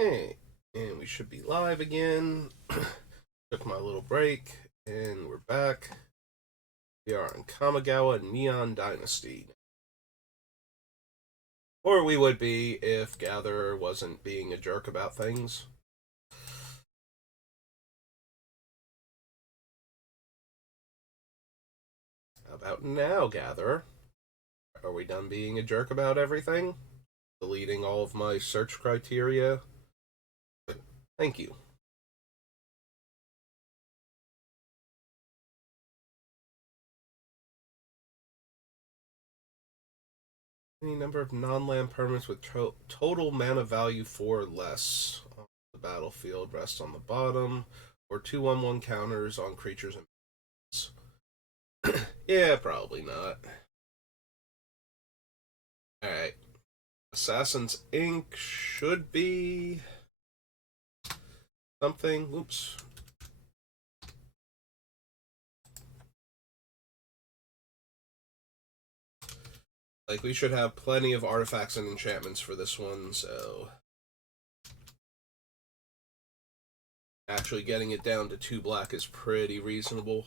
Hey, and we should be live again. Took my little break, and we're back. We are on Kamigawa Neon Dynasty. Or we would be if Gatherer wasn't being a jerk about things. How about now, Gatherer? Are we done being a jerk about everything? Deleting all of my search criteria? Thank you. Any number of non-land permanents with total mana value 4 or less on the battlefield rest on the bottom, or 2/1/1 counters on creatures and yeah, probably not. Alright. Assassin's Ink should be something. Oops. Like, we should have plenty of artifacts and enchantments for this one, so. Actually, getting it down to 2 black is pretty reasonable.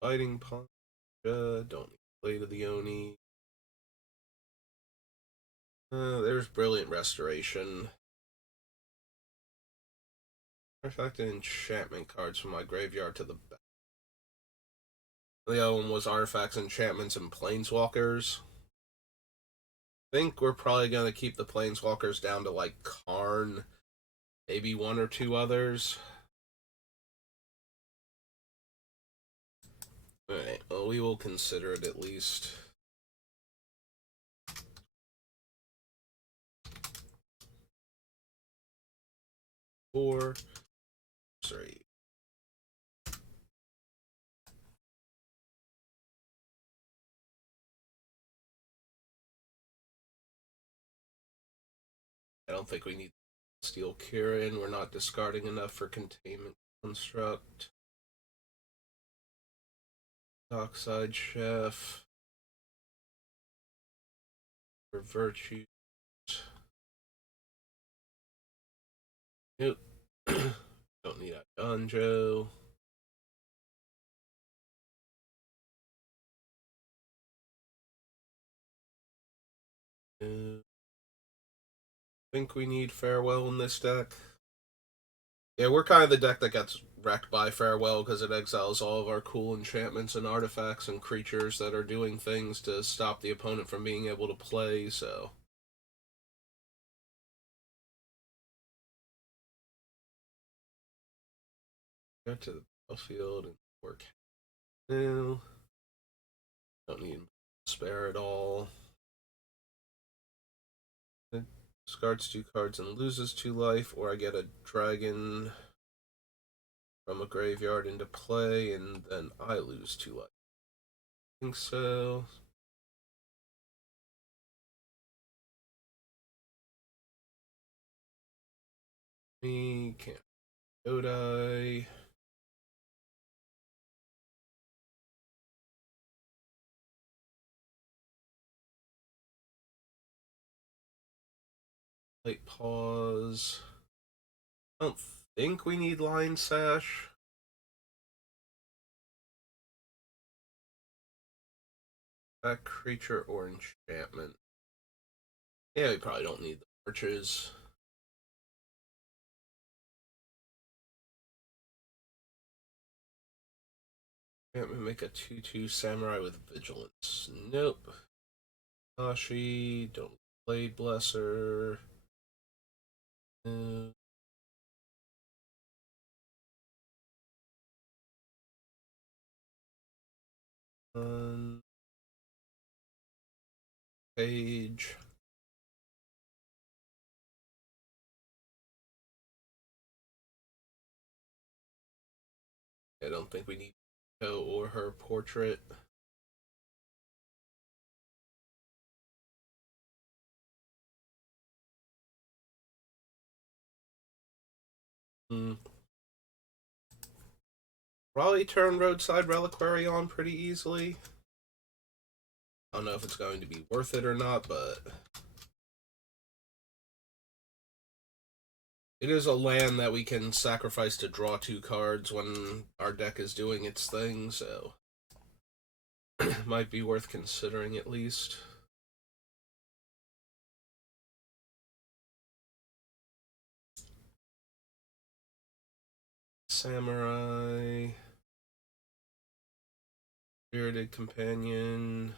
Fighting Poncha. Don't need Blade of the Oni. There's Brilliant Restoration. Artifact and enchantment cards from my graveyard to the back. The other one was artifacts, enchantments, and planeswalkers. I think we're probably going to keep the planeswalkers down to like Karn, maybe one or two others. Alright, well, we will consider it at least. Four, three. I don't think we need Steel Kirin. We're not discarding enough for Containment Construct. Dockside Chef. For Virtue. Nope. Don't need a Gonjo. Think we need Farewell in this deck. Yeah, we're kind of the deck that gets wrecked by Farewell because it exiles all of our cool enchantments and artifacts and creatures that are doing things to stop the opponent from being able to play, so. Go to the battlefield and work now. Don't need spare at all. It discards 2 cards and loses 2 life, or I get a dragon from a graveyard into play, and then I lose 2 life. I think so. Me can't Odai. Light pause. I don't think we need Line Sash. That creature or enchantment. Yeah, we probably don't need the arches. Can't we make a 2/2 samurai with vigilance? Nope. Ashi, don't Blade Blesser. Uh, page. I don't think we need Ko or her portrait. Hmm. Probably turn Roadside Reliquary on pretty easily. I don't know if it's going to be worth it or not, but it is a land that we can sacrifice to draw 2 cards when our deck is doing its thing, so might be worth considering at least. Samurai, Spirited Companion.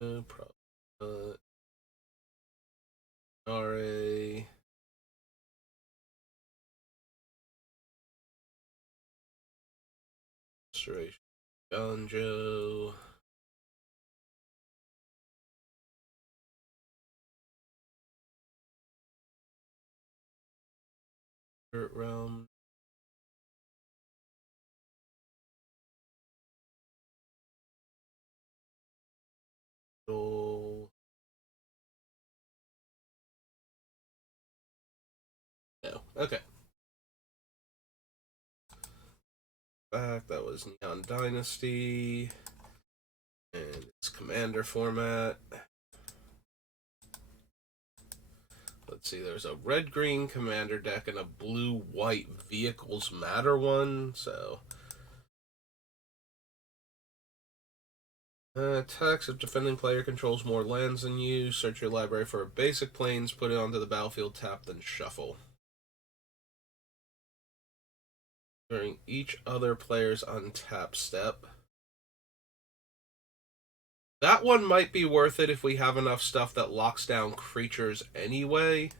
Probably not. RA. Restoration. Ganjo. Dirt Realm. No. Okay. Back. That was Neon Dynasty. And it's Commander format. Let's see, there's a red-green Commander deck and a blue-white Vehicles Matter one, so... attacks if defending player controls more lands than you. Search your library for basic planes, put it onto the battlefield, tap, then shuffle. During each other player's untap step. That one might be worth it if we have enough stuff that locks down creatures anyway.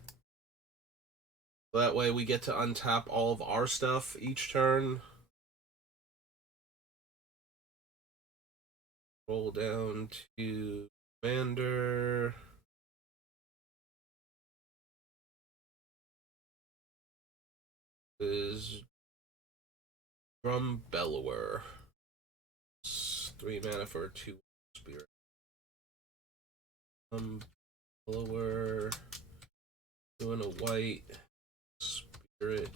That way we get to untap all of our stuff each turn. Roll down to Commander. Is Drum Bellower. 3 mana for a 2 spirit. Bellower. 2 and a white. Spirit.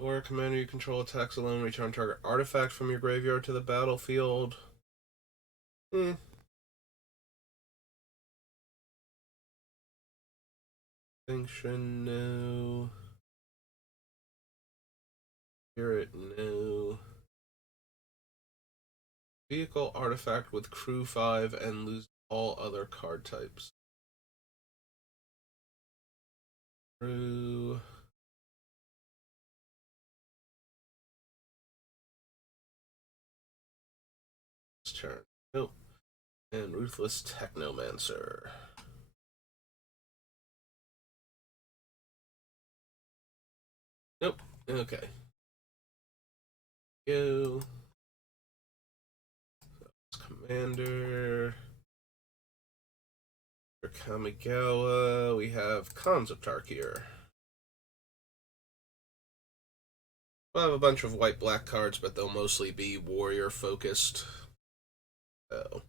Or a commander you control attacks alone. Return target artifact from your graveyard to the battlefield. Extinction, no. Spirit, no. Vehicle artifact with crew 5 and lose all other card types. Crew. Turn. Nope. And Ruthless Technomancer. Nope. Okay. Go. Commander. For Kamigawa, we have Khans of Tarkir. We'll have a bunch of white-black cards, but they'll mostly be warrior-focused. So,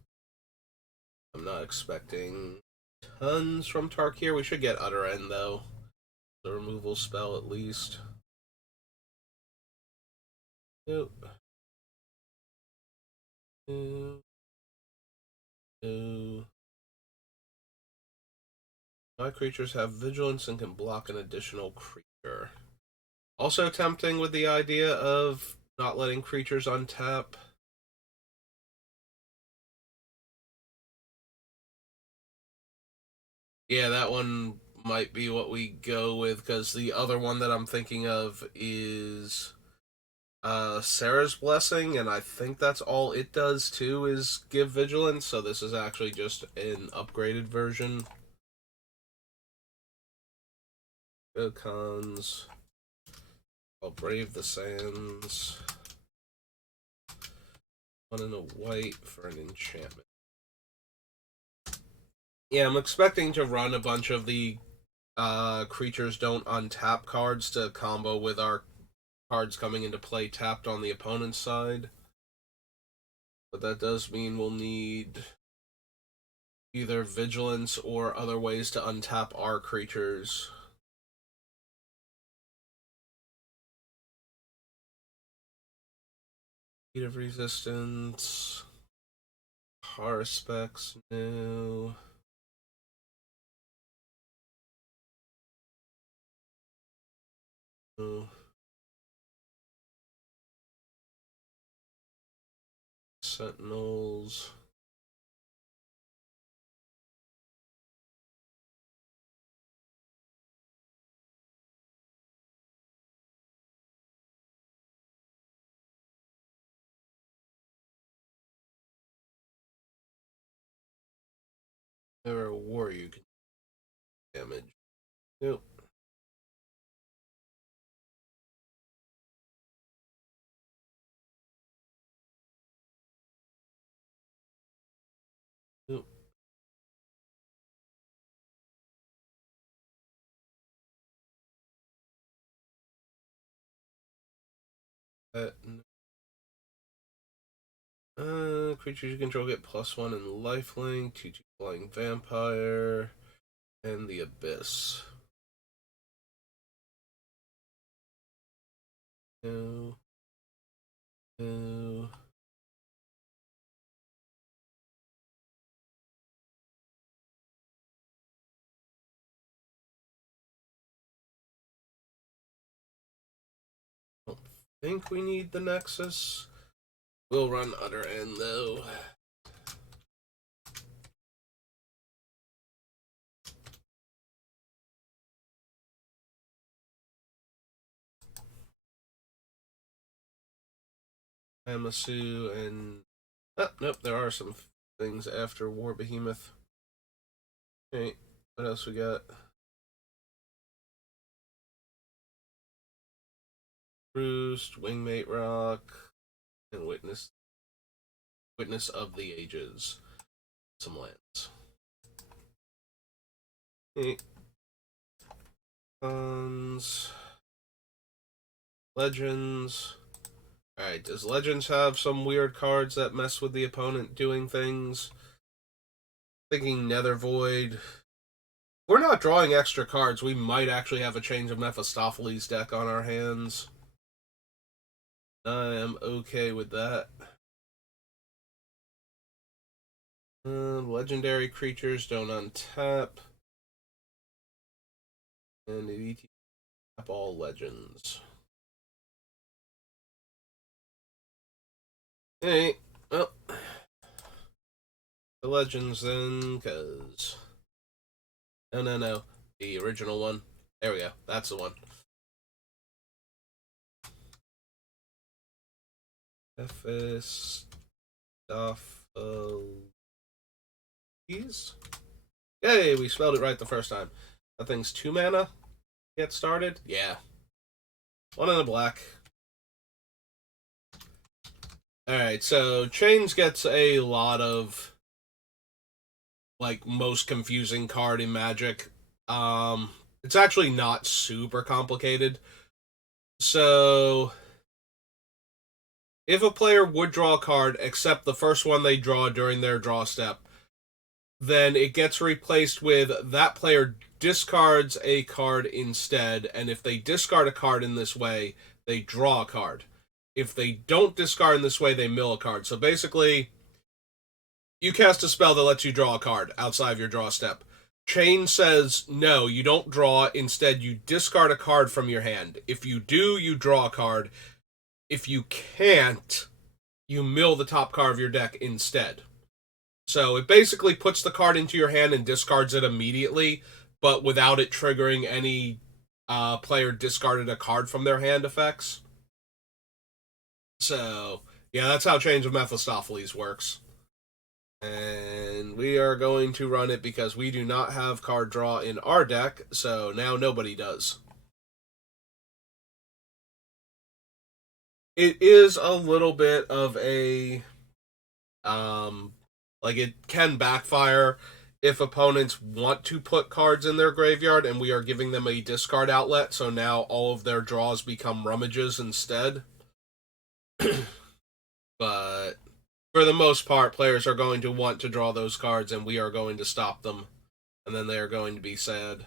I'm not expecting tons from Tarkir. We should get Utter End, though. The removal spell, at least. Nope. No. No. My creatures have vigilance and can block an additional creature. Also tempting with the idea of not letting creatures untap. Yeah, that one might be what we go with, because the other one that I'm thinking of is Sarah's Blessing, and I think that's all it does too, is give vigilance, so this is actually just an upgraded version. Go Cons. I'll Brave the Sands. 1 and a white for an enchantment. Yeah, I'm expecting to run a bunch of the creatures don't untap cards to combo with our cards coming into play tapped on the opponent's side. But that does mean we'll need either vigilance or other ways to untap our creatures. Heat of resistance. Horror specs, no. No. Sentinels. Never a war you can damage. Nope. Nope. That, creatures you control get +1 in lifelink, 2/2 flying vampire, and the abyss. No. No. Don't think we need the Nexus. We'll run Utter End though. Hamasu and nope, there are some things after War Behemoth. Okay, what else we got? Roost, Wingmate Rock, and Witness of the Ages. Some lands. Okay. Legends. Alright, does Legends have some weird cards that mess with the opponent doing things? Thinking Nether Void. We're not drawing extra cards. We might actually have a Change of Mephistopheles deck on our hands. I am okay with that. Legendary creatures don't untap. And it tap all legends. Hey, well, the legends then, because... No. The original one. There we go. That's the one. Mephistopheles. Yay, we spelled it right the first time. That thing's 2 mana. Get started? Yeah. 1 in a black. Alright, so Chains gets a lot of like most confusing card in Magic. It's actually not super complicated. So if a player would draw a card except the first one they draw during their draw step, then it gets replaced with that player discards a card instead, and if they discard a card in this way, they draw a card. If they don't discard in this way, they mill a card. So basically, you cast a spell that lets you draw a card outside of your draw step. Chain says, no, you don't draw. Instead, you discard a card from your hand. If you do, you draw a card. If you can't, you mill the top card of your deck instead. So it basically puts the card into your hand and discards it immediately, but without it triggering any player discarded a card from their hand effects. So, yeah, that's how Change of Mephistopheles works. And we are going to run it because we do not have card draw in our deck, so now nobody does. It is a little bit of a like it can backfire if opponents want to put cards in their graveyard and we are giving them a discard outlet, so now all of their draws become rummages instead. But for the most part, players are going to want to draw those cards and we are going to stop them. And then they are going to be sad.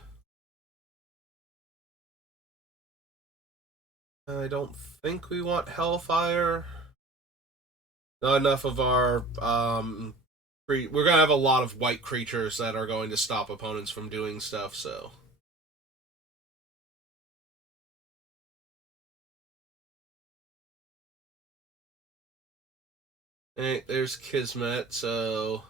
I don't think we want Hellfire. Not enough of our we're gonna have a lot of white creatures that are going to stop opponents from doing stuff, so. Hey, there's Kismet, so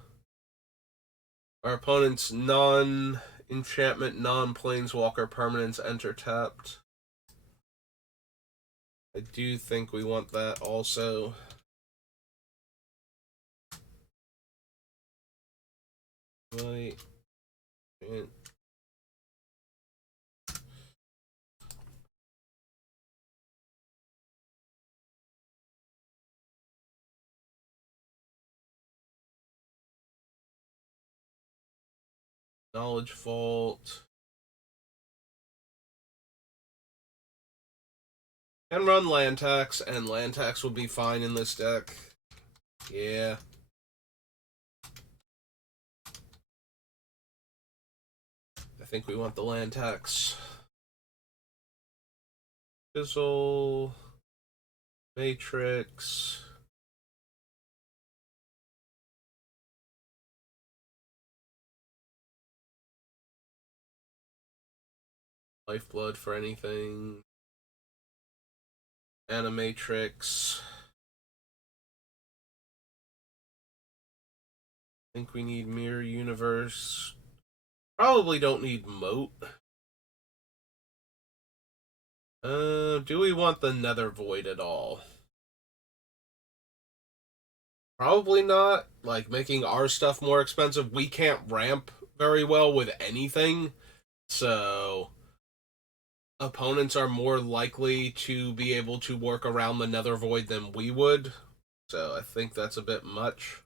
our opponent's non-enchantment, non-planeswalker permanents enter tapped. I do think we want that also. Right. Knowledge Vault. Can run land tax, and land tax will be fine in this deck. Yeah. I think we want the land tax. Fizzle. Matrix. Lifeblood for anything. Animatrix. I think we need Mirror Universe. Probably don't need Moat. Do we want the Nether Void at all? Probably not. Like, making our stuff more expensive. We can't ramp very well with anything. So, opponents are more likely to be able to work around the Nether Void than we would. So, I think that's a bit much.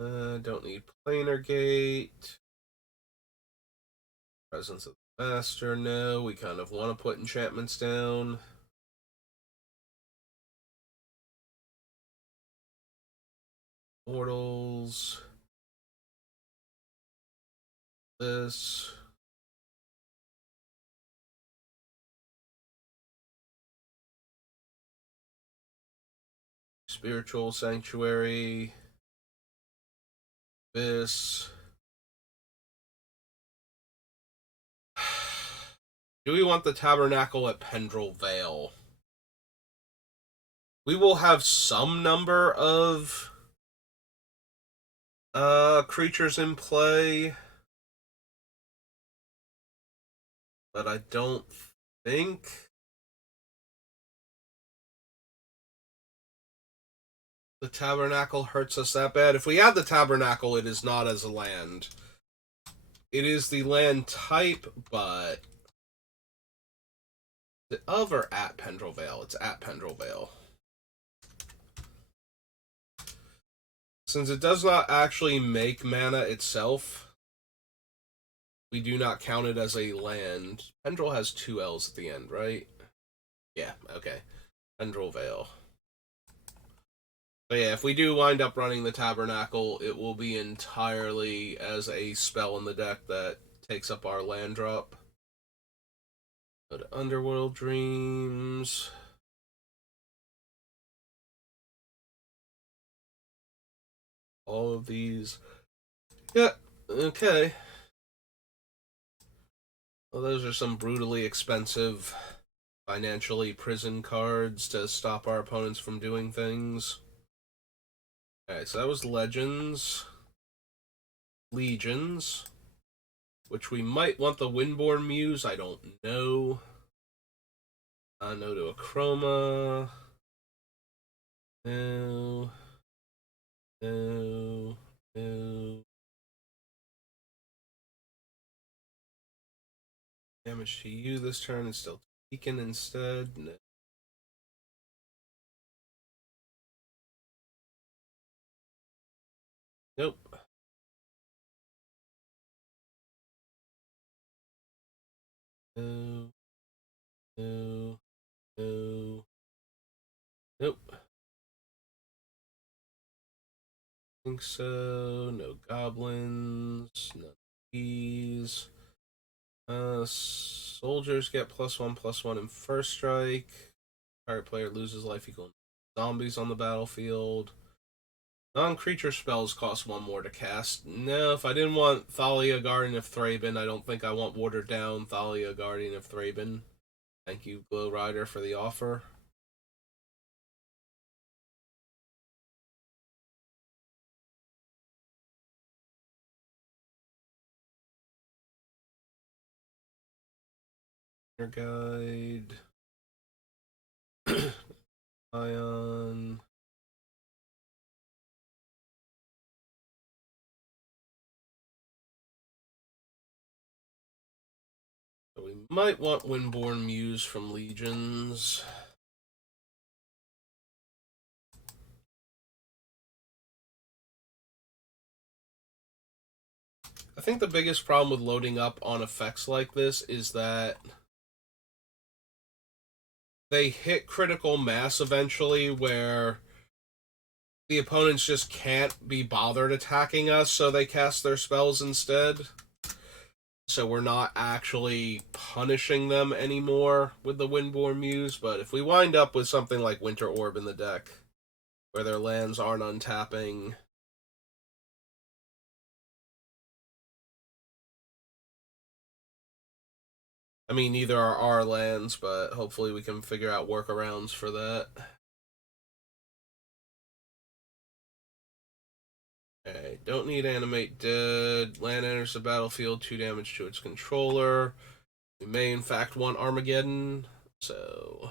Don't need Planar Gate. Presence of the Master, no. We kind of want to put enchantments down. Mortals. This. Spiritual Sanctuary. This. Do we want the Tabernacle at Pendrell Vale? We will have some number of creatures in play, but I don't think the Tabernacle hurts us that bad. If we have the Tabernacle, it is not as a land. It is the land type, but of or at Pendrell Vale? It's at Pendrell Vale. Since it does not actually make mana itself, we do not count it as a land. Pendrell has two L's at the end, right? Yeah, okay. Pendrell Vale. But yeah, if we do wind up running the Tabernacle, it will be entirely as a spell in the deck that takes up our land drop. Go to Underworld Dreams. All of these. Yeah, okay. Well, those are some brutally expensive, financially prison cards to stop our opponents from doing things. Alright, so that was Legends. Legions. Which we might want the Windborn Muse, I don't know. No to a Chroma. No. No. No. Damage to you this turn and still Beacon instead. No. Nope. No. No. No. Nope. Think so. No goblins. No keys. Soldiers get +1/+1 in first strike. Target player loses life equal to zombies on the battlefield. Non-creature spells cost 1 more to cast. No, if I didn't want Thalia, Guardian of Thraben, I don't think I want Watered Down Thalia, Guardian of Thraben. Thank you, Glow Rider, for the offer. Your guide. Ion. So we might want Windborn Muse from Legions. I think the biggest problem with loading up on effects like this is that they hit critical mass eventually where the opponents just can't be bothered attacking us, so they cast their spells instead. So we're not actually punishing them anymore with the Windborn Muse, but if we wind up with something like Winter Orb in the deck, where their lands aren't untapping, I mean, neither are our lands, but hopefully we can figure out workarounds for that. Okay, don't need Animate Dead. Land enters the battlefield, 2 damage to its controller. We may, in fact, want Armageddon, so...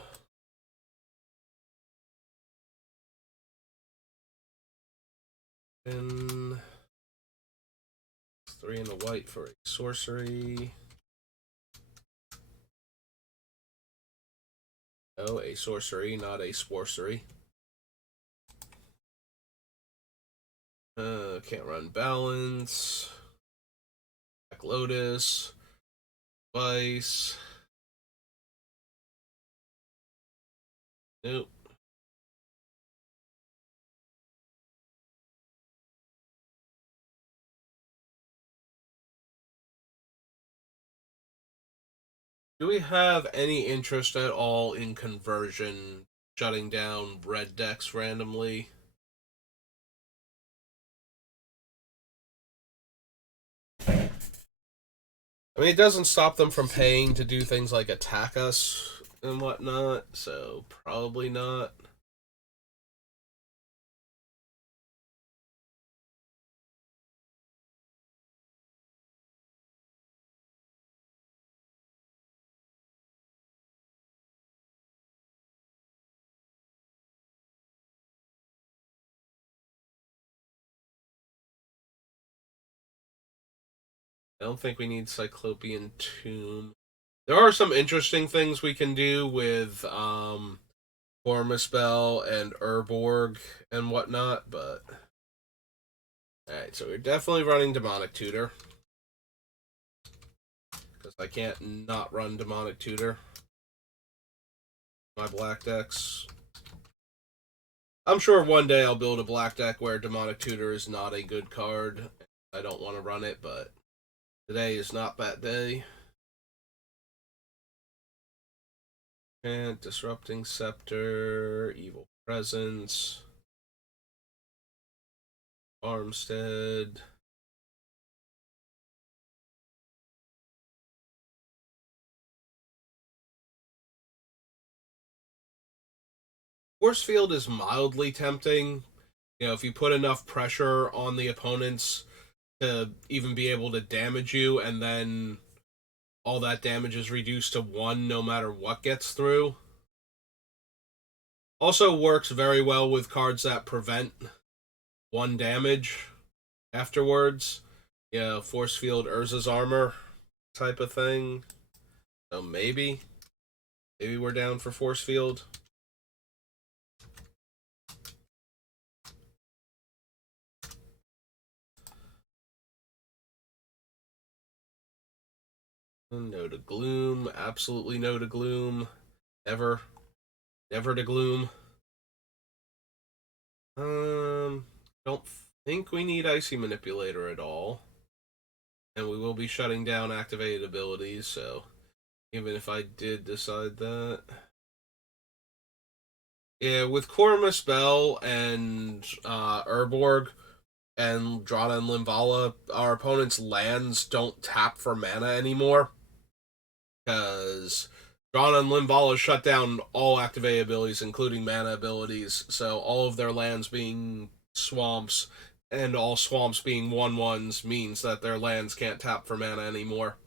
And 3 in the white for a sorcery. Oh, a sorcery, not a sporcery. Can't run balance. Black Lotus. Vice. Nope. Do we have any interest at all in conversion, shutting down red decks randomly? I mean, it doesn't stop them from paying to do things like attack us and whatnot, so probably not. I don't think we need Cyclopean Tomb. There are some interesting things we can do with Hormispell and Urborg and whatnot, but... Alright, so we're definitely running Demonic Tutor. Because I can't not run Demonic Tutor. My black decks. I'm sure one day I'll build a black deck where Demonic Tutor is not a good card. I don't want to run it, but today is not that day. And Disrupting Scepter, Evil Presence, Farmstead. Force Field is mildly tempting. You know, if you put enough pressure on the opponents to even be able to damage you, and then all that damage is reduced to 1 no matter what gets through. Also works very well with cards that prevent 1 damage afterwards. Yeah, Force Field Urza's Armor type of thing. So maybe we're down for Force Field. No to gloom. Absolutely no to gloom. Never. Never to gloom. Don't think we need Icy Manipulator at all. And we will be shutting down activated abilities, so even if I did decide that. Yeah, with Korma Spell and Urborg and Drana and Linvala, our opponent's lands don't tap for mana anymore. Because Drana and Linvala shut down all activated abilities, including mana abilities, so all of their lands being swamps and all swamps being 1/1s means that their lands can't tap for mana anymore.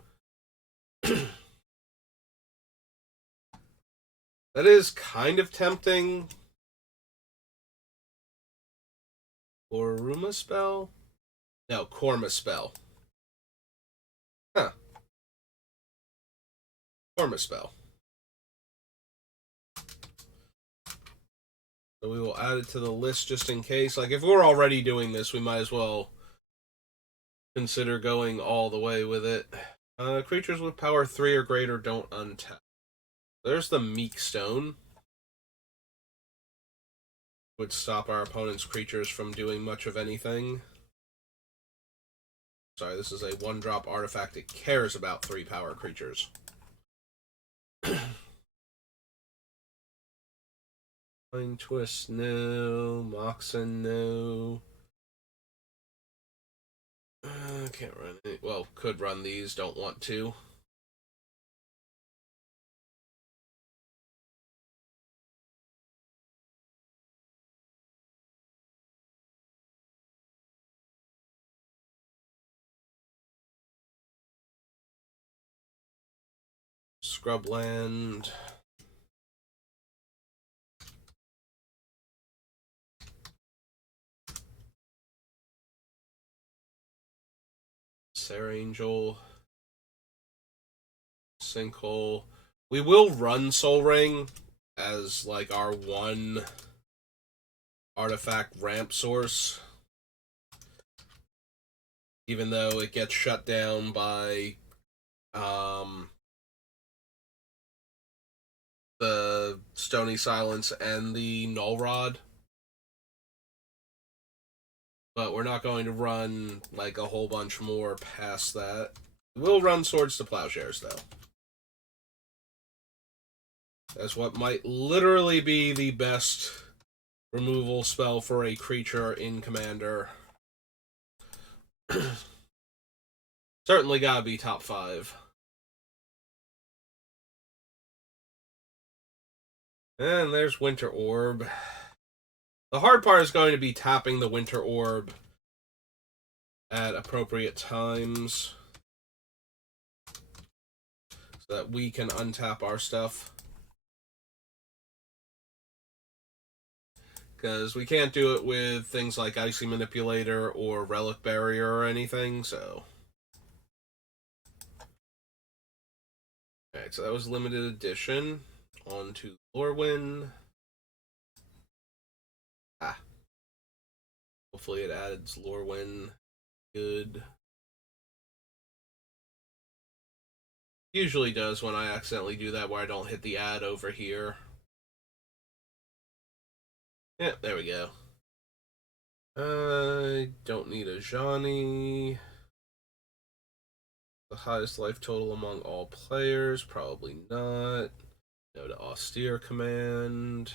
That is kind of tempting. Oruma spell? No, Korma spell. Huh. Korma spell. So we will add it to the list just in case. Like, if we're already doing this, we might as well consider going all the way with it. Creatures with power 3 or greater don't untap. There's the Meek Stone. Would stop our opponent's creatures from doing much of anything. Sorry, this is a 1-drop artifact. It cares about 3 power creatures. Mind Twist, no. Moxen, no. Can't run it. Well, could run these, don't want to. Scrubland. Sarah Angel. Sinkhole. We will run Soul Ring as like our one artifact ramp source, even though it gets shut down by the Stony Silence and the Null Rod. But we're not going to run like a whole bunch more past that. We'll run Swords to Plowshares though. That's what might literally be the best removal spell for a creature in Commander. Certainly gotta be top 5. And there's Winter Orb. The hard part is going to be tapping the Winter Orb at appropriate times so that we can untap our stuff. Because we can't do it with things like Icy Manipulator or Relic Barrier or anything, so. Alright, so that was limited edition. On to Lorwyn. Hopefully it adds Lorwyn. Good. Usually does when I accidentally do that where I don't hit the add over here. Yeah, there we go. I don't need a Johnny. The highest life total among all players? Probably not. No to Austere Command.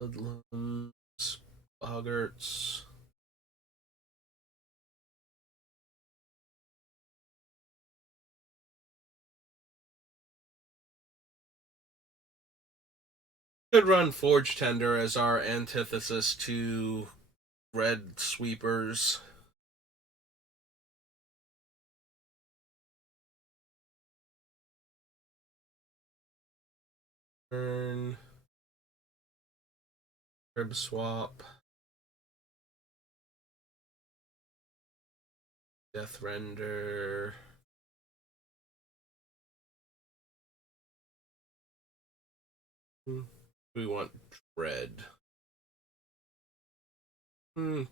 Hoodlums. Boggarts. Could run Forge Tender as our antithesis to Red Sweepers. Turn. Crib Swap. Death Render. We want Dread.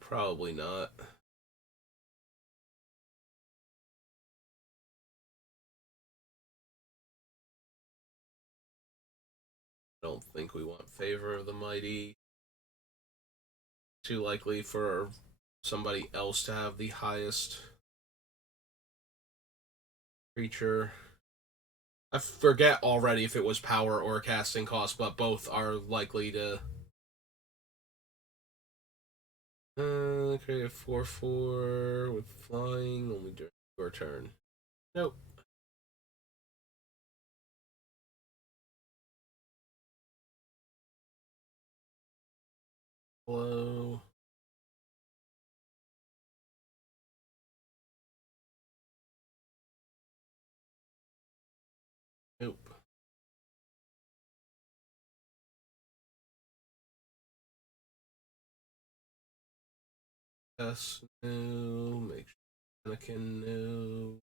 Probably not. think we want Favor of the Mighty. Too likely for somebody else to have the highest creature. I forget already if it was power or casting cost, but both are likely to. Create a 4/4 with flying only during your turn. Nope. Hello. Nope. Yes, no. Make sure Anakin, no.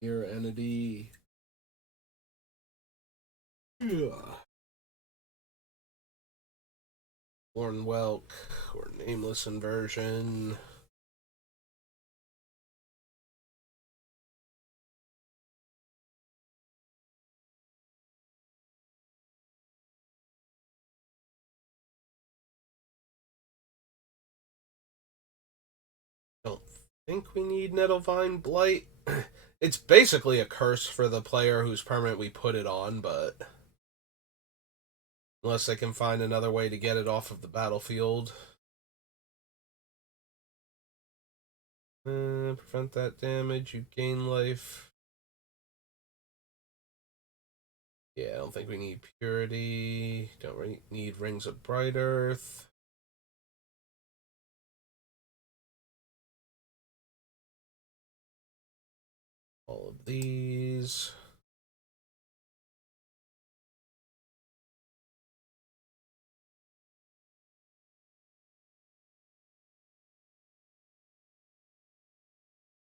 Your entity. Yeah. Born Welk, or Nameless Inversion. Don't think we need Nettlevine Blight. It's basically a curse for the player whose permanent we put it on, but unless they can find another way to get it off of the battlefield. Prevent that damage, you gain life. Yeah, I don't think we need Purity. Don't need Rings of Bright Earth. All of these.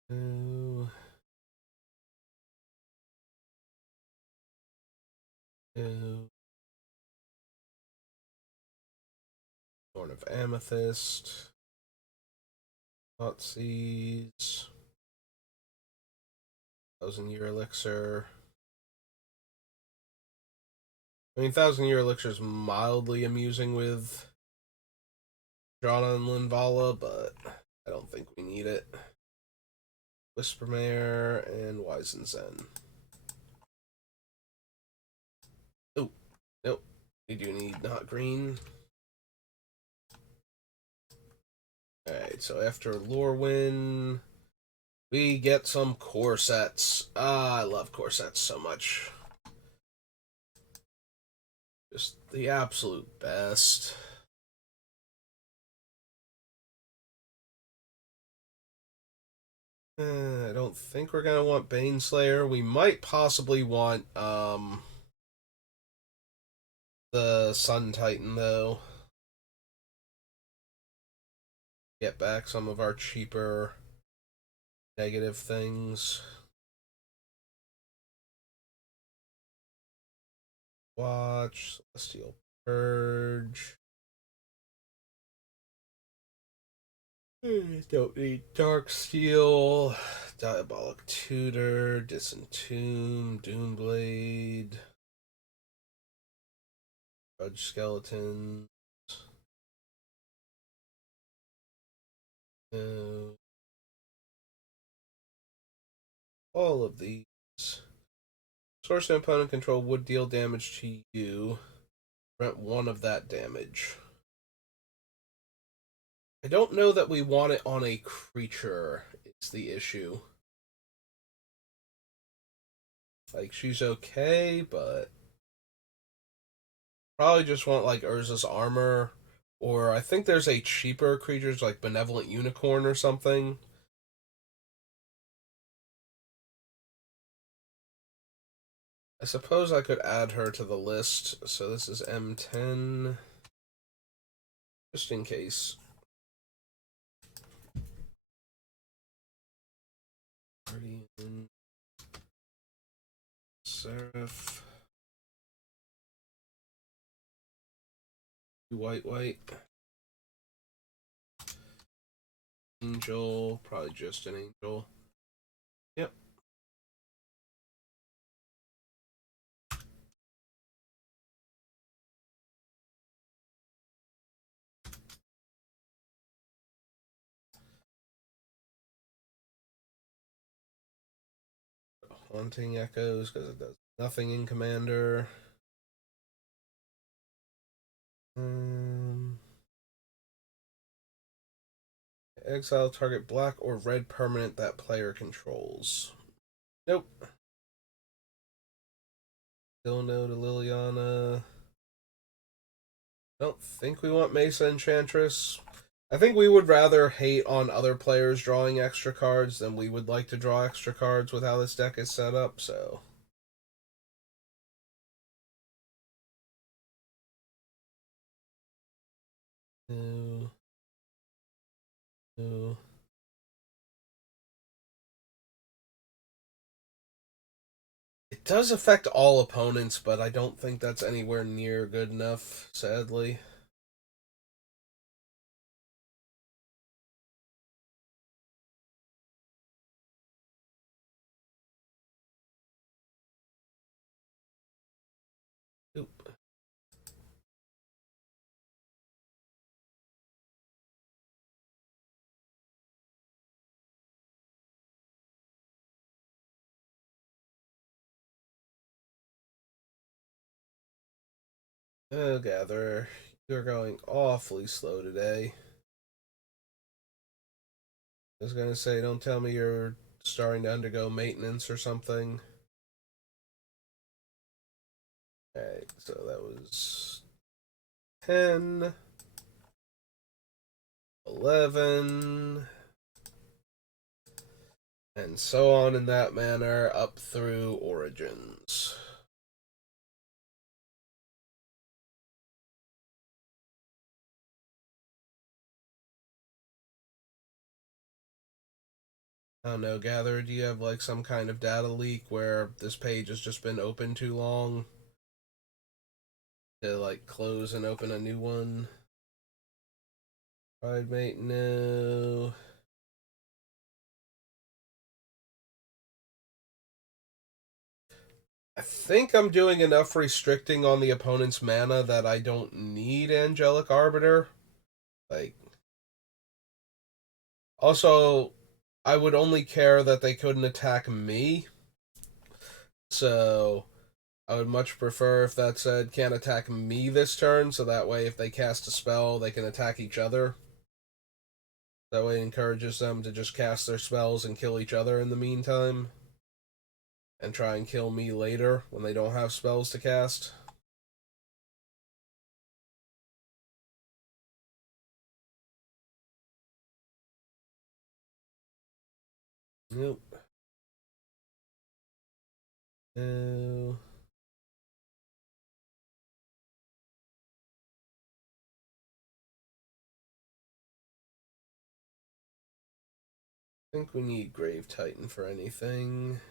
No. No. Horn of Amethyst. Thoughtseize. 1,000-Year Elixir. I mean, 1,000-Year Elixir is mildly amusing with Drana and Linvala, but I don't think we need it. Whispermare and Wizen Zen. Oh, nope. We do need not green. Alright, so after Lorwyn, we get some core sets. I love core sets so much. Just the absolute best. I don't think we're gonna want Baneslayer. We might possibly want the Sun Titan though. Get back some of our cheaper negative things. Watch, Celestial Purge. Don't need Dark Steel, Diabolic Tutor, Disentomb, Doomblade, Grudge Skeleton. Uh, all of these. Source and opponent control would deal damage to you. Rent one of that damage. I don't know that we want it on a creature, is the issue. Like, she's okay, but probably just want, like, Urza's Armor, or I think there's a cheaper creatures, like Benevolent Unicorn or something. I suppose I could add her to the list, so this is M10, just in case. Guardian, Seraph, white. Angel, probably just an angel. Yep. Haunting Echoes, because it does nothing in Commander. Exile target black or red permanent that player controls. Nope. Still no to Liliana. Don't think we want Mesa Enchantress. I think we would rather hate on other players drawing extra cards than we would like to draw extra cards with how this deck is set up, so. No. No. It does affect all opponents, but I don't think that's anywhere near good enough, sadly. Oop. Oh, Gatherer, you're going awfully slow today. I was gonna say, don't tell me you're starting to undergo maintenance or something. Alright, so that was 10, 11, and so on in that manner up through Origins. I don't know, Gather, do you have like some kind of data leak where this page has just been open too long to like close and open a new one? Pridemate, no. I think I'm doing enough restricting on the opponent's mana that I don't need Angelic Arbiter. Like, also, I would only care that they couldn't attack me. So, I would much prefer if that said can't attack me this turn, so that way if they cast a spell, they can attack each other. That way it encourages them to just cast their spells and kill each other in the meantime. And try and kill me later when they don't have spells to cast. Nope. No. I think we need Grave Titan for anything.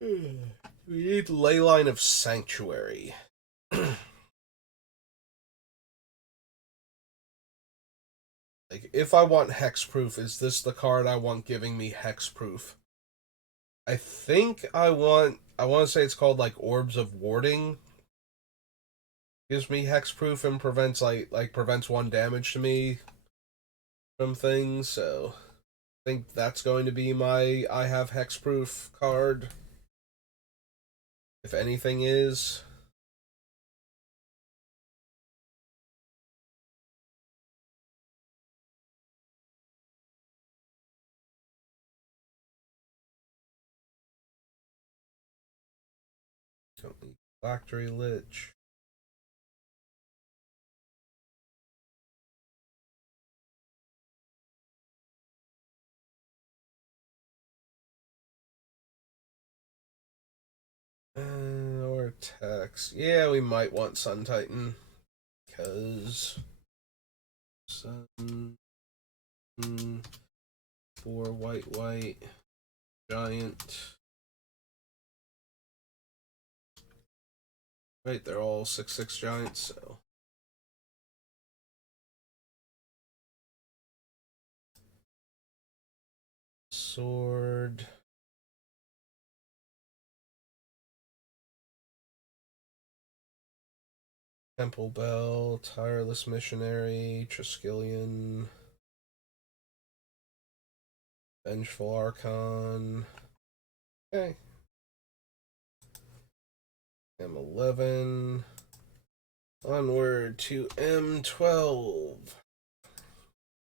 We need Leyline of Sanctuary. Like, if I want hexproof, is this the card I want giving me hexproof? I think I want to say it's called like Orbs of Warding. Gives me hexproof and prevents prevents one damage to me from things, so I think that's going to be my I have hexproof card. If anything is. Don't need Factory Lich. Or Tex. Yeah, we might want Sun Titan. Because. Sun. 4 white. Giant. Right, they're all 6/6 giants, so. Sword. Temple Bell, Tireless Missionary, Triskelion, Vengeful Archon. Okay. M11. Onward to M12.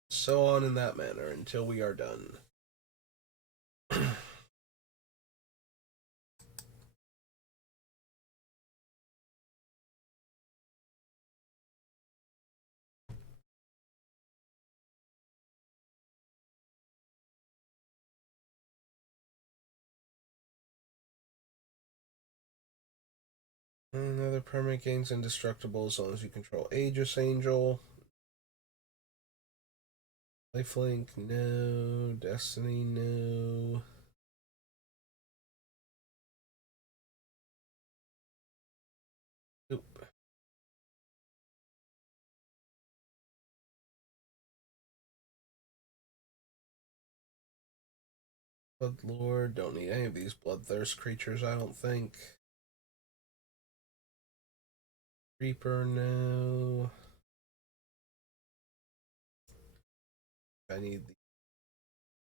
So on in that manner until we are done. Another permanent gains indestructible as long as you control Aegis Angel. Lifelink, no. Destiny, no. Nope. Bloodlord, don't need any of these Bloodthirst creatures, I don't think. Reaper, no. I need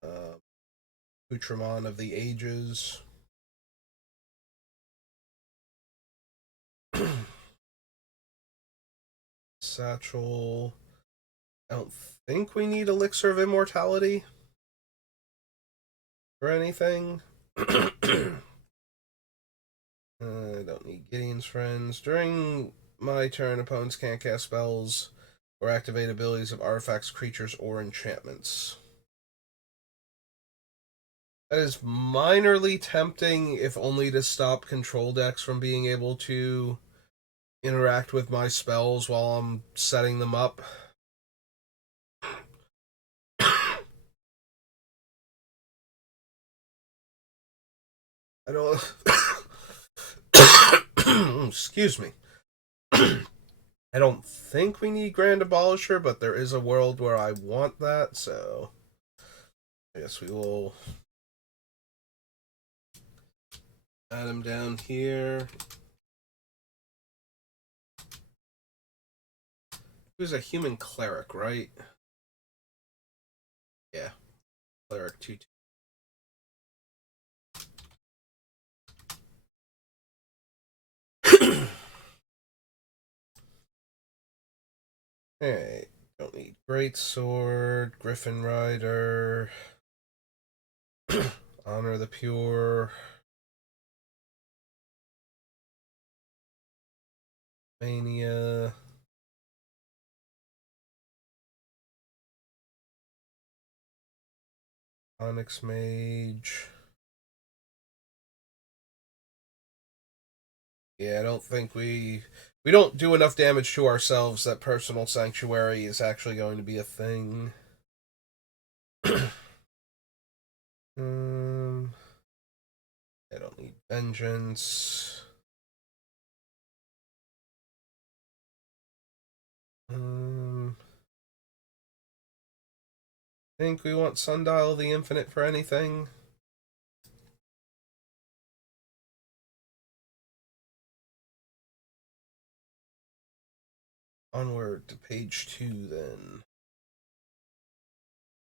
the Accoutrement of the Ages. Satchel. I don't think we need Elixir of Immortality or anything. I don't need Gideon's Friends. During my turn, opponents can't cast spells or activate abilities of artifacts, creatures, or enchantments. That is minorly tempting, if only to stop control decks from being able to interact with my spells while I'm setting them up. I don't. Excuse me. I don't think we need Grand Abolisher, but there is a world where I want that, so I guess we will add him down here. Who's a human cleric, right? Yeah, cleric 2. Alright, don't need Greatsword, Griffin Rider, Honor the Pure, Mania, Onyx Mage. Yeah, I don't think we don't do enough damage to ourselves that Personal Sanctuary is actually going to be a thing. I don't need Vengeance. Think we want Sundial of the Infinite for anything? Onward to page 2 then.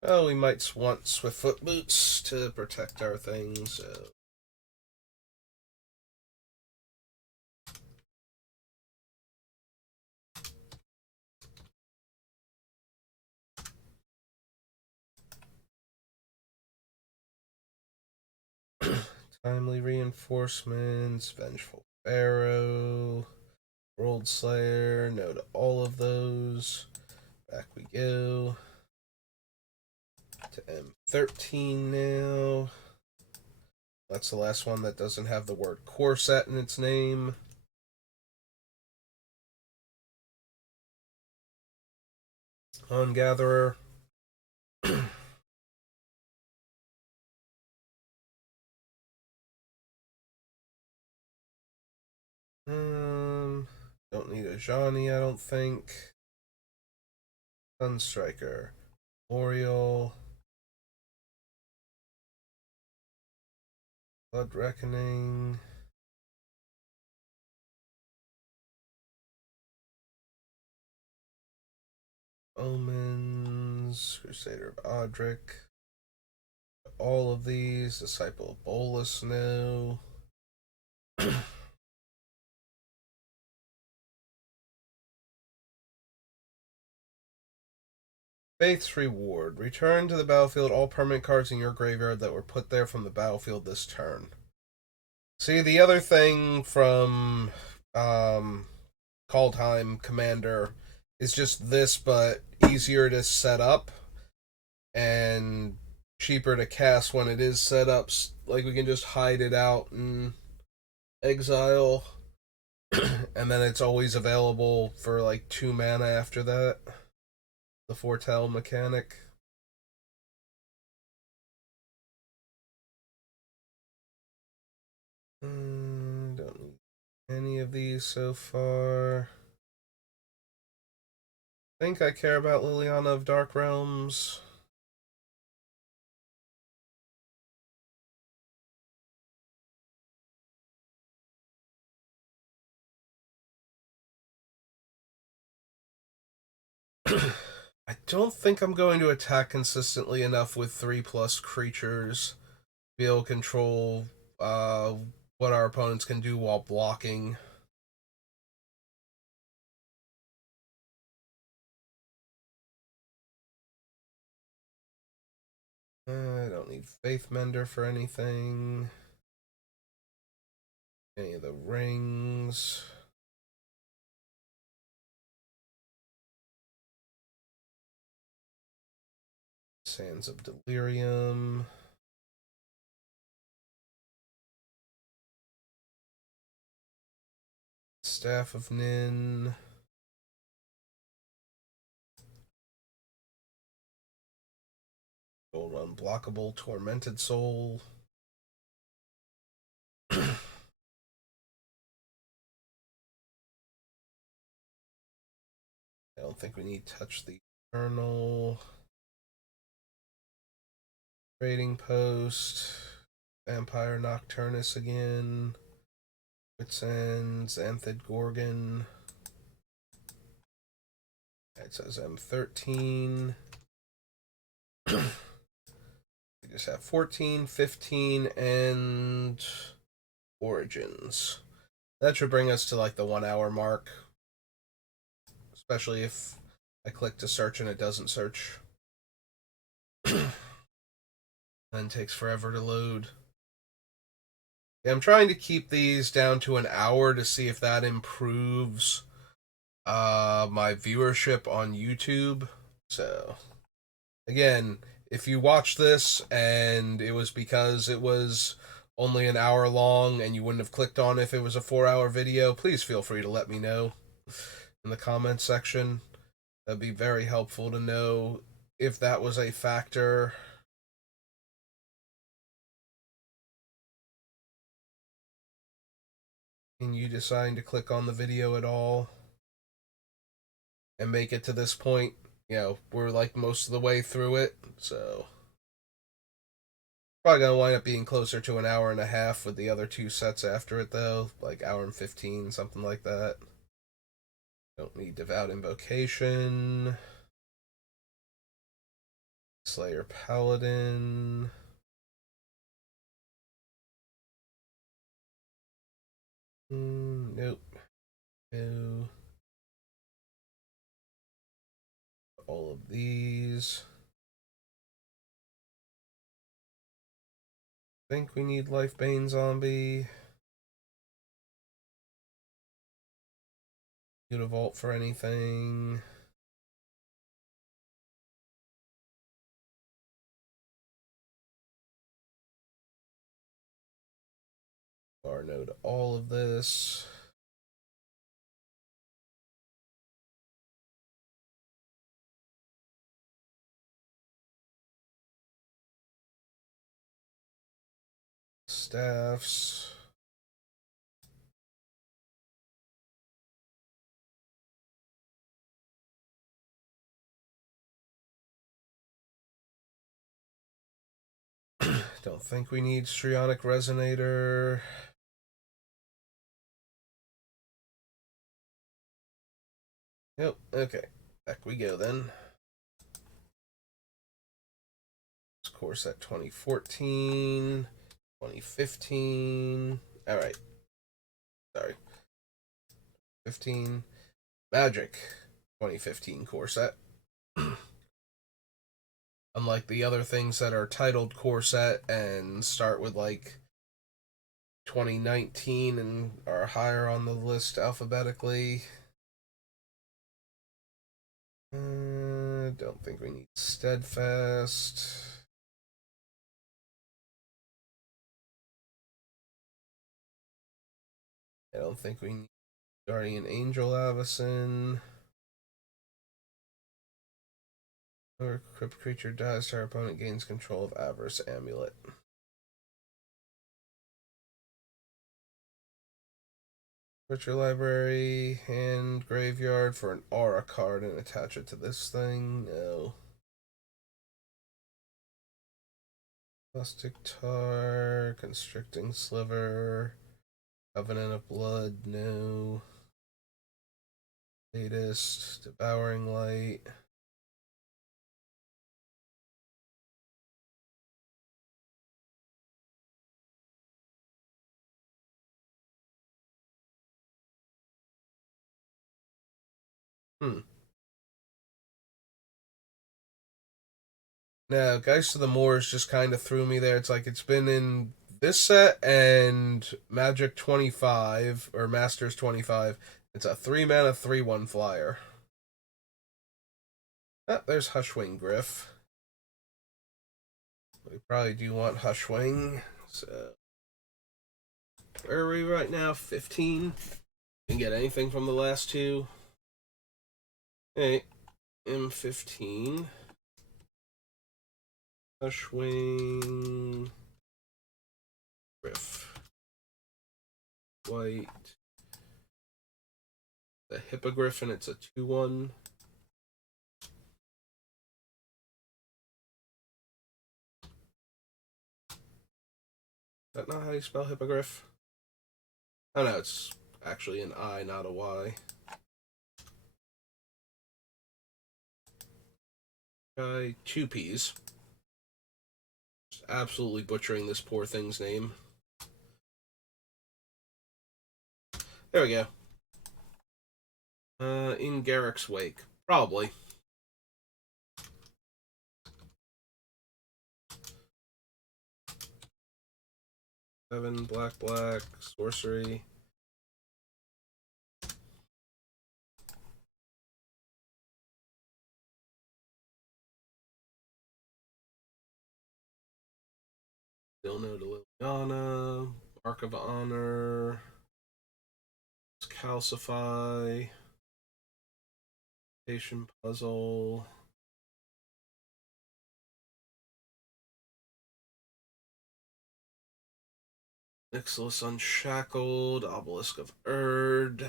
Oh, we might want Swiftfoot Boots to protect our things, so. Timely Reinforcements, Vengeful Pharaoh, World Slayer, no to all of those. Back we go. To M13 now. That's the last one that doesn't have the word Corset in its name. Gatherer. Don't need a Johnny, I don't think. Sunstriker. Oriole. Blood Reckoning. Omens, Crusader of Odric, all of these, Disciple of Bolus, no. Faith's Reward. Return to the battlefield all permanent cards in your graveyard that were put there from the battlefield this turn. See, the other thing from Kaldheim Commander is just this, but easier to set up and cheaper to cast when it is set up. Like, we can just hide it out in exile, and then it's always available for like 2 mana after that. The foretell mechanic. Don't need any of these so far. I think I care about Liliana of Dark Realms. I don't think I'm going to attack consistently enough with 3+ creatures to be able to control what our opponents can do while blocking. I don't need Faith Mender for anything. Any of the rings. Sands of Delirium. Staff of Nin. Gold Unblockable Tormented Soul. I don't think we need Touch the Eternal. Trading Post. Vampire Nocturnus again. Wits End. Xanthid Gorgon. It says M13. We just have 14, 15, and Origins. That should bring us to like the 1 hour mark. Especially if I click to search and it doesn't search. Then takes forever to load. Yeah, I'm trying to keep these down to an hour to see if that improves my viewership on YouTube. So, again, if you watch this and it was because it was only an hour long and you wouldn't have clicked on it if it was a 4-hour video, please feel free to let me know in the comments section. That'd be very helpful to know if that was a factor. And you deciding to click on the video at all and make it to this point. We're like most of the way through it, so probably gonna wind up being closer to an hour and a half with the other 2 sets after it, though, like hour and 15, something like that. Don't need Devout Invocation. Slayer Paladin. Nope. No. All of these. Think we need Lifebane Zombie. Need a vault for anything. Bar node all of this. Staffs. Don't think we need Strionic Resonator. Nope. Okay. Back we go then. core set 2014, 2015. All right. Sorry. 15. Magic 2015 core set. Unlike the other things that are titled core set and start with like 2019 and are higher on the list alphabetically. Don't think we need Steadfast. I don't think we need Guardian Angel Avacyn. Or equipped creature dies to our opponent gains control of Avarice Amulet. Put your library, hand, graveyard for an aura card and attach it to this thing. No. Plastic Tar, Constricting Sliver, Covenant of Blood, no. Latest, Devouring Light. No, Geist of the Moors just kind of threw me there. It's like it's been in this set and Magic 25 or Masters 25. It's a 3-mana 3/1 flyer. Oh, there's Hushwing Griff. We probably do want Hushwing. So where are we right now? 15. Can get anything from the last two. Hey, M15. Hushwing Griff. White. The Hippogriff, and it's a 2/1. Is that not how you spell Hippogriff? Oh no, it's actually an I, not a Y. Try 2 Ps. Just absolutely butchering this poor thing's name. There we go. In Garrick's wake. Probably. Seven, black, sorcery. Still no to Liliana. Mark of Honor. Calcify. Patient Puzzle. Ixalis Unshackled. Obelisk of Erd.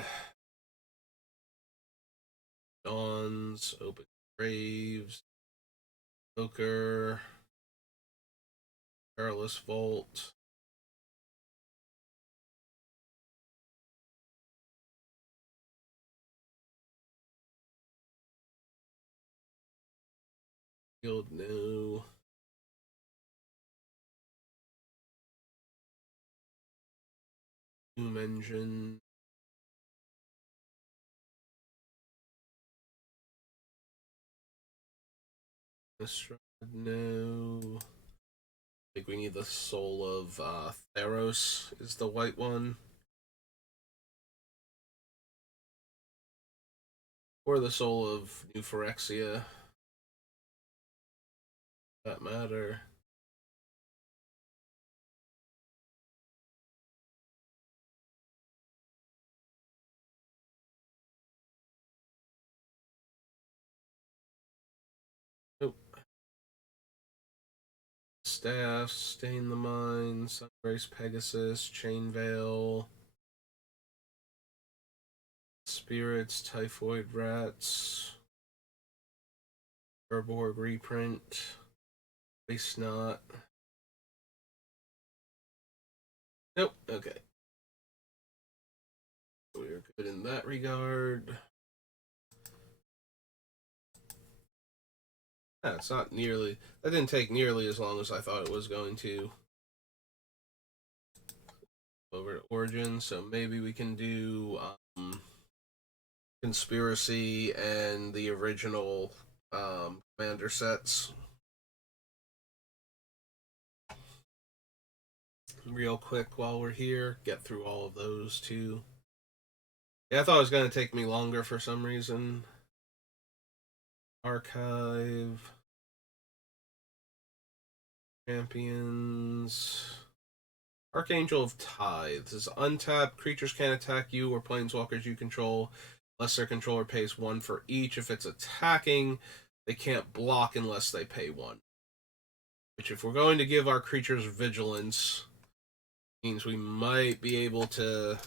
Dawns. Open Graves. Poker. Perilous Vault. Field no. Doom Engine. No. I think we need the Soul of Theros is the white one. Or the Soul of New Phyrexia. That matter. Nope. Staff, Stain the Mind, Sungrace Pegasus, Chain Veil, Spirits, Typhoid Rats, Urborg reprint, Waste Not. Nope, okay. We're good in that regard. Yeah, it's not nearly. That didn't take nearly as long as I thought it was going to. Over to Origin, so maybe we can do Conspiracy and the original Commander sets. Real quick while we're here, get through all of those too. Yeah, I thought it was going to take me longer for some reason. Archive. Champions. Archangel of Tithes is untapped. Creatures can't attack you or planeswalkers you control unless their controller pays one for each. If it's attacking, they can't block unless they pay one. Which, if we're going to give our creatures vigilance, means we might be able to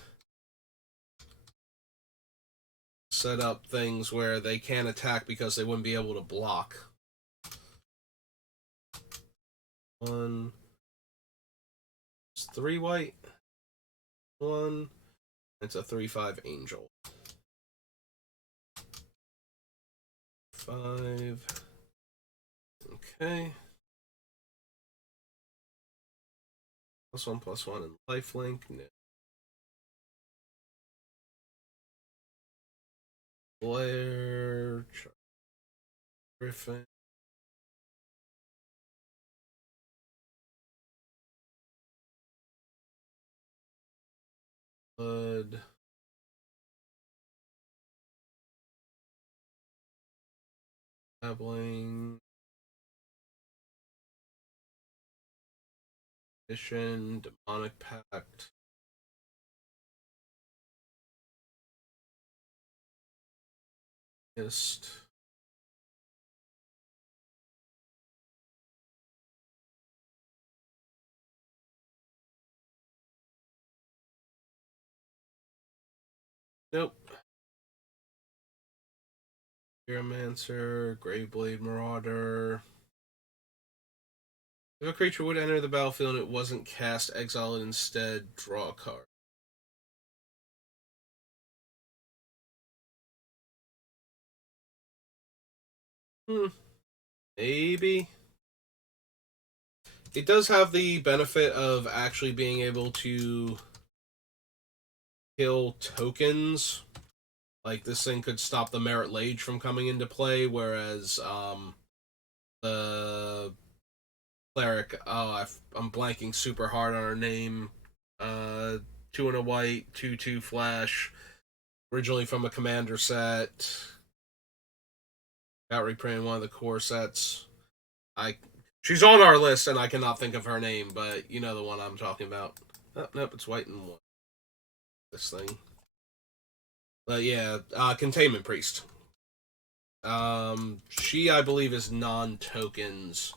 set up things where they can't attack because they wouldn't be able to block. One. It's 3 white. One. It's a 3/5 angel. 5. Okay. +1/+1 and lifelink. No. Blair. Griffin. Blood. Dabbling. Mission. Demonic Pact. Mist. Nope. Pyromancer. Graveblade Marauder. If a creature would enter the battlefield and it wasn't cast, exile it instead, draw a card. Maybe. It does have the benefit of actually being able to kill tokens. Like, this thing could stop the Merit Lage from coming into play, whereas the cleric, I'm blanking super hard on her name. 2 and a white, 2/2 flash, originally from a commander set. Got reprinted one of the core sets. She's on our list, and I cannot think of her name, but you know the one I'm talking about. Oh, nope, it's white and white. This thing. But yeah, Containment Priest. She, I believe, is non-tokens.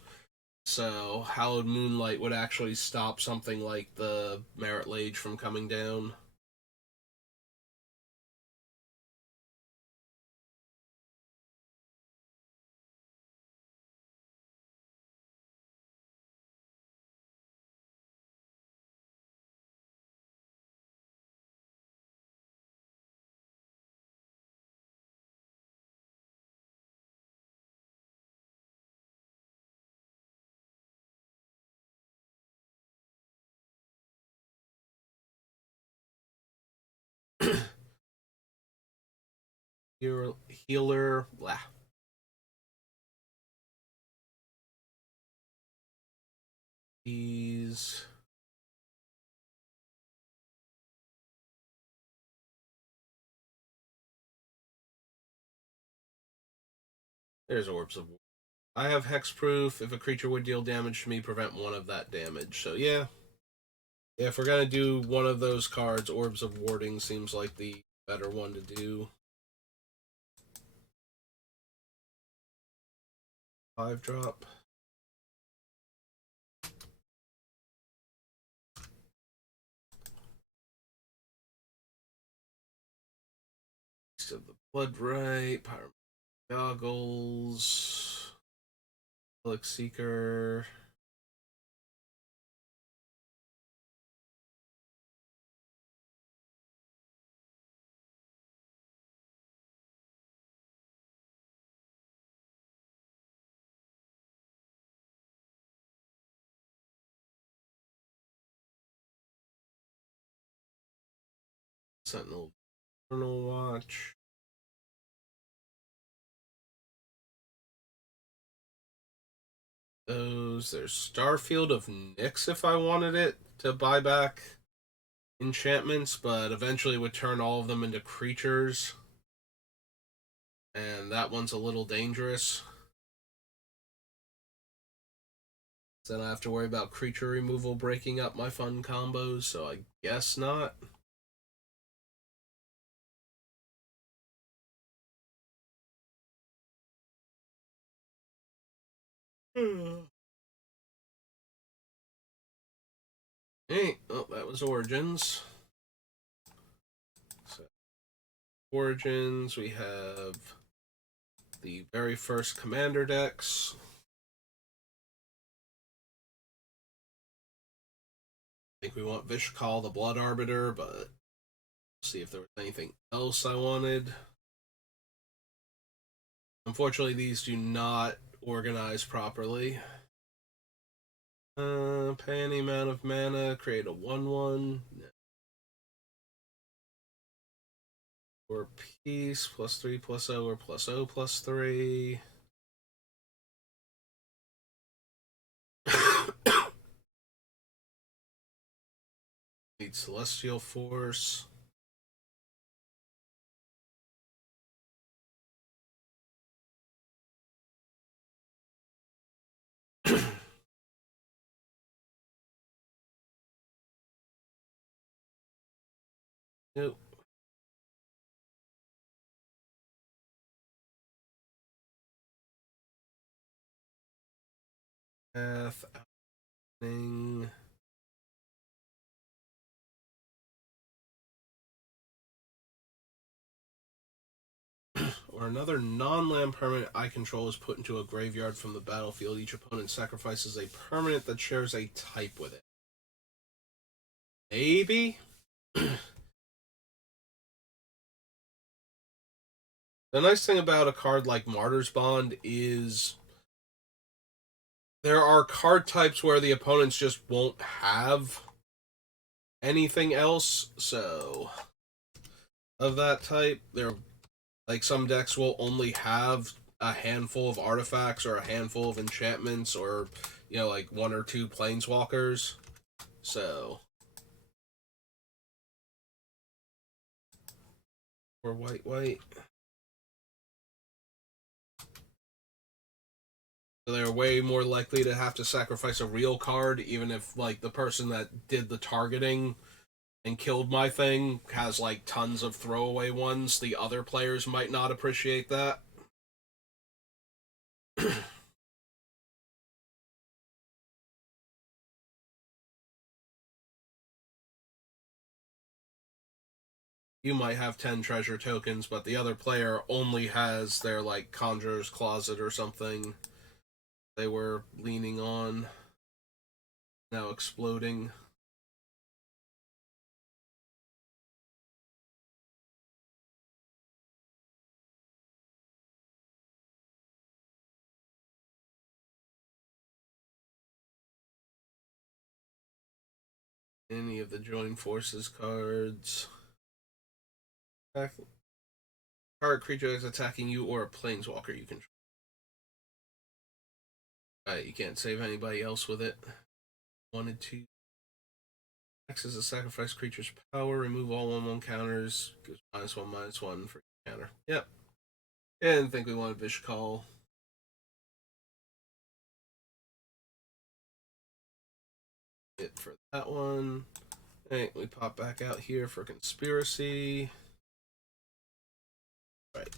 So Hallowed Moonlight would actually stop something like the Merit Lage from coming down. Healer, blah. He's there's Orbs of War. I have hexproof. If a creature would deal damage to me, prevent one of that damage. So yeah, if we're gonna do one of those cards, Orbs of Warding seems like the better one to do. 5-drop. Beast of the Bloodright, Pyro Goggles, Relic Seeker. Sentinel Journal Watch. Those. There's Starfield of Nyx if I wanted it to buy back enchantments, but eventually would turn all of them into creatures. And that one's a little dangerous. Then I have to worry about creature removal breaking up my fun combos, so I guess not. Hey, oh, that was Origins. So, Origins, we have the very first Commander decks. I think we want Vishkal the Blood Arbiter, but see if there was anything else I wanted. Unfortunately, these do not organize properly. Pay any amount of mana, create a 1/1. Or peace, +3/+0 or +0/+3. Need Celestial Force. Nope. Path, outing. Or another non-land permanent I control is put into a graveyard from the battlefield. Each opponent sacrifices a permanent that shares a type with it. Maybe? The nice thing about a card like Martyr's Bond is there are card types where the opponents just won't have anything else, so of that type, there like some decks will only have a handful of artifacts or a handful of enchantments or like one or two planeswalkers. So or white. So they're way more likely to have to sacrifice a real card, even if like the person that did the targeting and killed my thing has like tons of throwaway ones. The other players might not appreciate that. You might have 10 treasure tokens, but the other player only has their like conjurer's closet or something they were leaning on, now exploding. Any of the join forces cards. Target creature is attacking you or a planeswalker you control. You can't save anybody else with it. Wanted to. Access a sacrifice creature's power. Remove all 1/1 counters. Gives -1/-1 for each counter. Yep. Yeah, I didn't think we wanted Vishkal. It for that one. Alright, we pop back out here for Conspiracy. Right.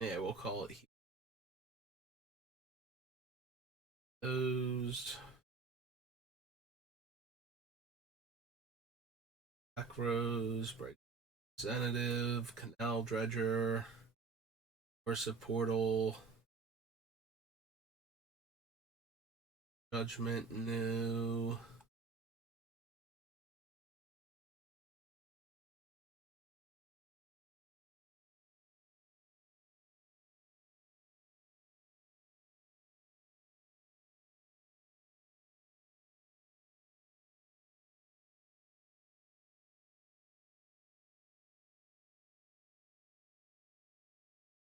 Yeah, we'll call it those. Black Rose, Bright Representative, Canal Dredger, Versa Portal, Judgment New.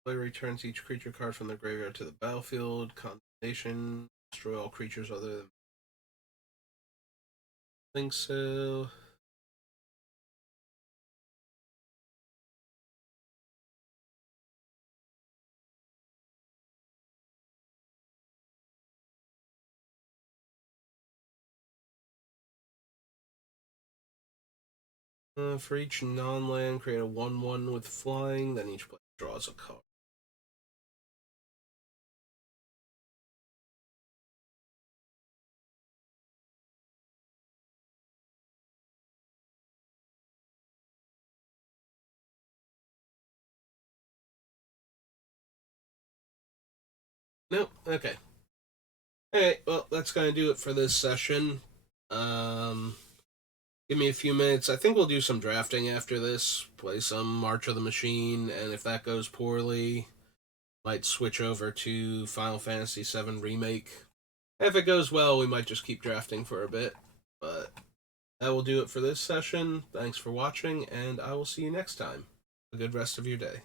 Player returns each creature card from the graveyard to the battlefield. Condemnation. Destroy all creatures other than. I think so. For each non-land, create a 1/1 with flying. Then each player draws a card. Nope. Okay. Alright, well, that's going to do it for this session. Give me a few minutes. I think we'll do some drafting after this, play some March of the Machine, and if that goes poorly, might switch over to Final Fantasy VII Remake. If it goes well, we might just keep drafting for a bit. But that will do it for this session. Thanks for watching, and I will see you next time. A good rest of your day.